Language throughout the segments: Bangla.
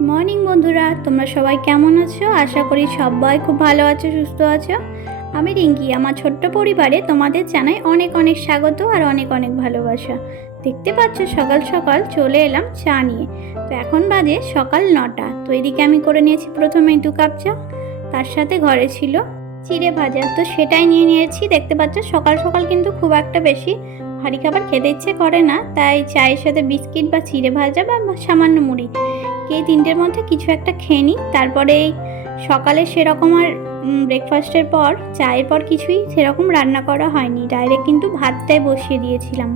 তোমরা সবাই কেমন আছো? আশা করি সবাই খুব ভালো আছো, সুস্থ আছো। আমি রিঙ্কি, আমার ছোট্ট পরিবারে তোমাদের জানাই অনেক অনেক স্বাগত আর অনেক অনেক ভালোবাসা। দেখতে পাচ্ছ সকাল সকাল চলে এলাম চা নিয়ে। তো এখন বাজে সকাল নটা, তো এদিকে আমি করে নিয়েছি প্রথমে দু কাপ চা, তার সাথে ঘরে ছিল চিড়ে ভাজা। তো সেটাই নিয়ে নিয়েছি, দেখতে পাচ্ছ সকাল সকাল কিন্তু খুব একটা বেশি ভারী খাবার খেতে ইচ্ছে করে না, তাই চায়ের সাথে বিস্কিট বা চিড়ে ভাজা বা সামান্য মুড়ি। এই তিনটের মধ্যে কিছু একটা খেয়ে নিই তারপরে সকালে সেরকম আর ব্রেকফাস্টের পর, চায়ের পর কিছুই সেরকম রান্না করা হয়নি। ডাইরেক্ট কিন্তু ভাতটাই বসিয়ে দিয়েছিলাম।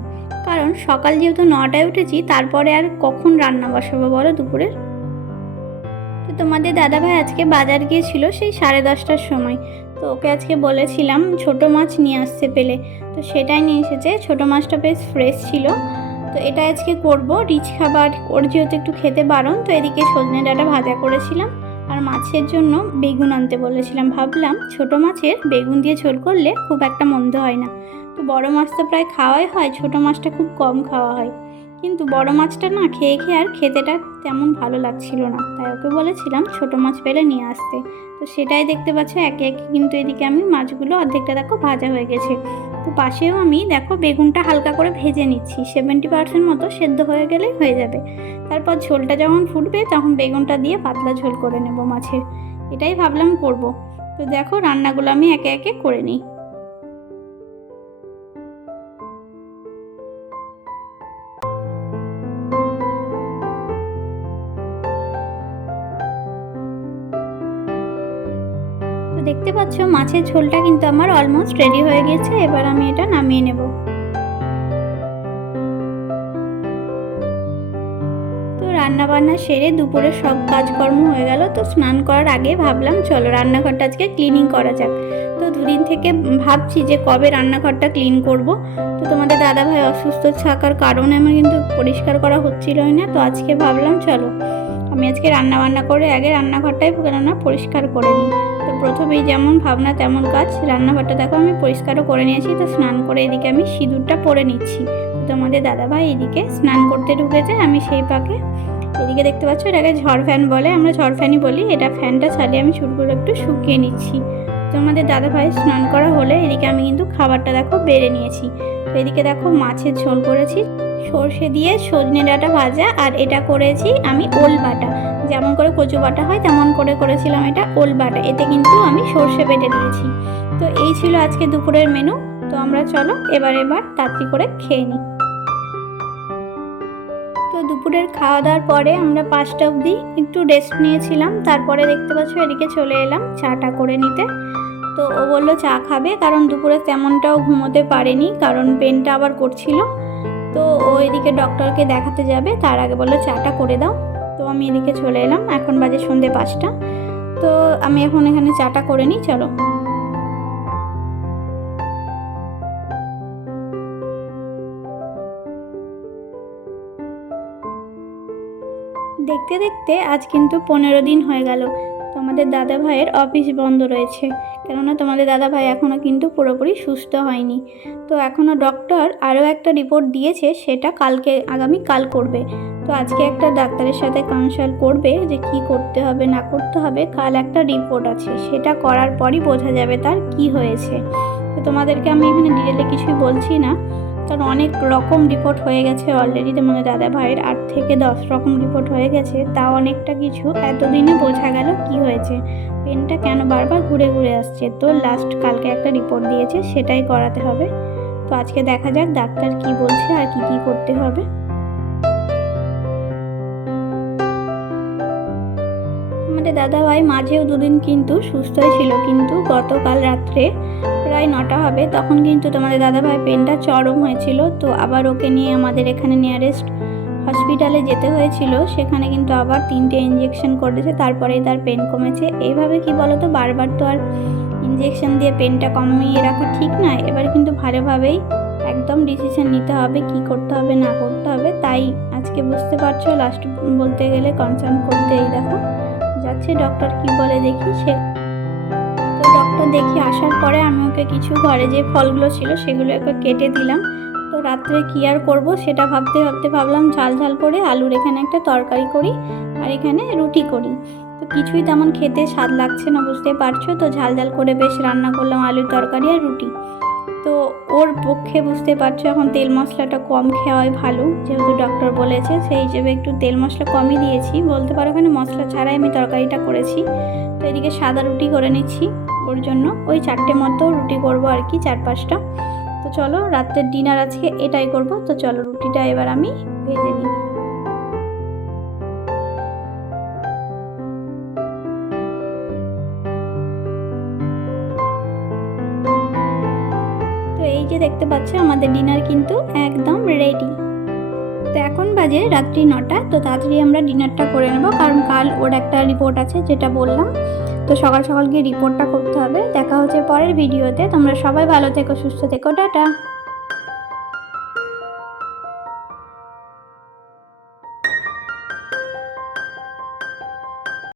কারণ সকাল যেহেতু নটায় উঠেছি, তারপরে আর কখন রান্না বসাবো বলো দুপুরের? তো তোমাদের দাদাভাই আজকে বাজার গিয়েছিল সেই সাড়ে দশটার সময়। তো ওকে আজকে বলেছিলাম ছোট মাছ নিয়ে আসতে পেলে। তো সেটাই নিয়ে এসেছে। ছোট মাছটা বেশ ফ্রেশ ছিল। তো এটা আজকে করব। রিচ খাবার, ওর যেহেতু একটু খেতে বারণ, তো এদিকে সজনে ডাঁটা ভাজা করেছিলাম। আর মাছের জন্য বেগুন আনতে বলেছিলাম। ভাবলাম ছোট মাছের বেগুন দিয়ে ঝোল করলে খুব একটা মন্দ হয় না। তো বড় মাছ তো প্রায় খাওয়াই হয়, ছোট মাছটা খুব কম খাওয়া হয়। কিন্তু বড় মাছটা না খেয়ে খেয়ে আর খেতেটা তেমন ভালো লাগছিল না। তাই ওকে বলেছিলাম ছোট মাছ পেলে নিয়ে আসতে। তো সেটাই দেখতে পাচ্ছ, একে একে কিন্তু এদিকে আমি মাছগুলো অর্ধেকটা দেখো ভাজা হয়ে গেছে। তো পাশেও আমি দেখো বেগুনটা হালকা করে ভেজে নিচ্ছি। সেভেন্টি পার্সেন্ট মতো সেদ্ধ হয়ে গেলেই হয়ে যাবে। তারপর ঝোলটা যখন ফুটবে তখন বেগুনটা দিয়ে পাতলা ঝোল করে নেব মাছের। এটাই ভাবলাম করব। তো দেখো রান্নাগুলো আমি একে একে করে নিই। দেখতে পাচ্ছ, মাছের ঝোলটা কিন্তু আমার অলমোস্ট রেডি হয়ে গেছে, এবার আমি এটা নামিয়ে নেব। তো রান্না বান্না সেরে দুপুরে সব কাজকর্ম হয়ে গেল, তো স্নান করার আগে ভাবলাম, চলো রান্নাঘরটা আজকে ক্লিনিং করা যাক। তো দুদিন থেকে ভাবছি যে কবে রান্নাঘরটা ক্লিন করব। তো তোমাদের দাদাভাই অসুস্থ থাকার কারণে আমার কিন্তু পরিষ্কার করা হচ্ছিলই না, তো আজকে ভাবলাম, চলো আমি আজকে রান্না বান্না করে আগে রান্নাঘরটাই কেননা পরিষ্কার করে নিই। প্রথমেই যেমন ভাবনা তেমন কাজ। রান্নাঘরটা দেখো আমি পরিষ্কারও করে নিয়েছি। তো স্নান করে এদিকে আমি সিঁদুরটা পরে নিচ্ছি। তোমাদের দাদাভাই এদিকে স্নান করতে ঢুকেছে। আমি সেই পাকে এদিকে দেখতে পাচ্ছ এটাকে ঝড় ফ্যান বলে। আমরা ঝড় ফ্যানই বলি। এটা ফ্যানটা চালিয়ে আমি চুলগুলো একটু শুকিয়ে নিচ্ছি। তো আমাদের দাদাভাই স্নান করা হলে এদিকে আমি কিন্তু খাবারটা দেখো বেড়ে নিয়েছি। তো এদিকে দেখো মাছের ঝোল করেছি। সর্ষে দিয়ে সজনে ডাঁটা ভাজা। আর এটা করেছি আমি ওল বাটা। যেমন করে কচু বাটা হয়, তেমন করে করেছিলাম এটা ওল বাটা। এতে কিন্তু আমি সর্ষে বেটে দিয়েছি তো এই ছিল আজকে দুপুরের মেনু তো আমরা চলো এবার এবার তাড়াতাড়ি করে খেয়ে নিই। তো দুপুরের খাওয়া দাওয়ার পরে আমরা পাঁচটা অবধি একটু রেস্ট নিয়েছিলাম। তারপরে দেখতে পাচ্ছ এদিকে চলে এলাম চাটা করে নিতে। তো ও বলল চা খাবে, কারণ দুপুরে তেমনটাও ঘুমোতে পারেনি, কারণ পেনটা আবার করছিল। তো ও এদিকে ডক্টরকে দেখাতে যাবে, তার আগে বলল চাটা করে দাও। আমি এদিকে চলে এলাম। এখন বাজে সন্ধে পাঁচটা। তো আমি এখন এখানে চাটা করে নিই, চলো। দেখতে দেখতে আজ কিন্তু পনেরো দিন হয়ে গেল। তোমাদের দাদা ভাইয়ের অফিস বন্ধ রয়েছে। কেননা তোমাদের দাদা ভাই এখনও কিন্তু পুরোপুরি সুস্থ হয়নি। তো এখনও ডক্টর আরও একটা রিপোর্ট দিয়েছে, সেটা কালকে আগামী কাল করবে। তো আজকে একটা ডাক্তারের সাথে কনসাল্ট করবে যে কি করতে হবে, না করতে হবে। কাল একটা রিপোর্ট আছে, সেটা করার পরই বোঝা যাবে তার কি হয়েছে। তো তোমাদেরকে আমি এখানে ডিটেলে কিছুই বলছি না। কারণ অনেক রকম রিপোর্ট হয়ে গেছে অলরেডি তোমাদের দাদা ভাইয়ের। আট থেকে দশ রকম রিপোর্ট হয়ে গেছে। তা অনেকটা কিছু। এতদিনে বোঝা গেল কি হয়েছে। পেনটা কেন বারবার ঘুরে ঘুরে আসছে? তো লাস্ট কালকে একটা রিপোর্ট দিয়েছে, সেটাই করাতে হবে। তো আজকে দেখা যাক ডাক্তার কি বলছে আর কি কি করতে হবে। আমাদের দাদা ভাই মাঝেও দুদিন কিন্তু সুস্থই ছিল। কিন্তু গতকাল রাত্রে প্রায় নটা হবে, তখন কিন্তু তোমাদের দাদা ভাই পেনটা চরম হয়েছিল। তো আবার ওকে নিয়ে আমাদের এখানে নিয়ারেস্ট হসপিটালে যেতে হয়েছিল। সেখানে কিন্তু আবার তিনটে ইঞ্জেকশন করেছে, তারপরেই তার পেন কমেছে। এইভাবে কি বলতো, বারবার তো আর ইঞ্জেকশন দিয়ে পেনটা কমিয়ে রাখা ঠিক নয় এবার কিন্তু ভালোভাবেই একদম ডিসিশন নিতে হবে, কি করতে হবে, না করতে হবে। তাই আজকে বুঝতে পারছ লাস্ট বলতে গেলে কনসার্ন করতে এই দেখো। যাচ্ছে ডক্টর কি বলে দেখি, সে তো ডক্টর দেখি আসার পরে আমি ওকে কিছু ঘরে যে ফলগুলো ছিল সেগুলো ওকে কেটে দিলাম। তো রাত্রে কী আর করব সেটা ভাবতে ভাবতে ভাবলাম ঝাল ঝাল করে আলুর এখানে একটা তরকারি করি আর এখানে রুটি করি। তো কিছুই তেমন খেতে স্বাদ লাগছে না, বুঝতে পারছ? তো ঝাল ঝাল করে বেশ রান্না করলাম আলুর তরকারি আর রুটি। তো ওর পক্ষে বুঝতে পারছ, এখন তেল মশলাটা কম খাওয়াই ভালো, যেহেতু ডক্টর বলেছে, সেই হিসেবে একটু তেল মশলা কমই দিয়েছি। বলতে পারো এখানে মশলা ছাড়াই আমি তরকারিটা করেছি। তো এদিকে সাদা রুটি করে নিচ্ছি ওর জন্য। ওই চারটে মতো রুটি করব আর কি, চার পাঁচটা। তো চলো, রাত্রের ডিনার আজকে এটাই করব। তো চলো, রুটিটা এবার আমি ভেজে নিই। এই যে দেখতে পাচ্ছ, আমাদের ডিনার কিন্তু একদম রেডি তো এখন বাজে রাত্রি নটা, তো তাড়াতাড়ি আমরা ডিনারটা করে নেব, কারণ কাল ওর একটা রিপোর্ট আছে, যেটা বললাম। তো সকাল সকাল গিয়ে রিপোর্টটা করতে হবে। দেখা হচ্ছে পরের ভিডিওতে তোমরা সবাই ভালো থেকো, সুস্থ থেকো, টাটা।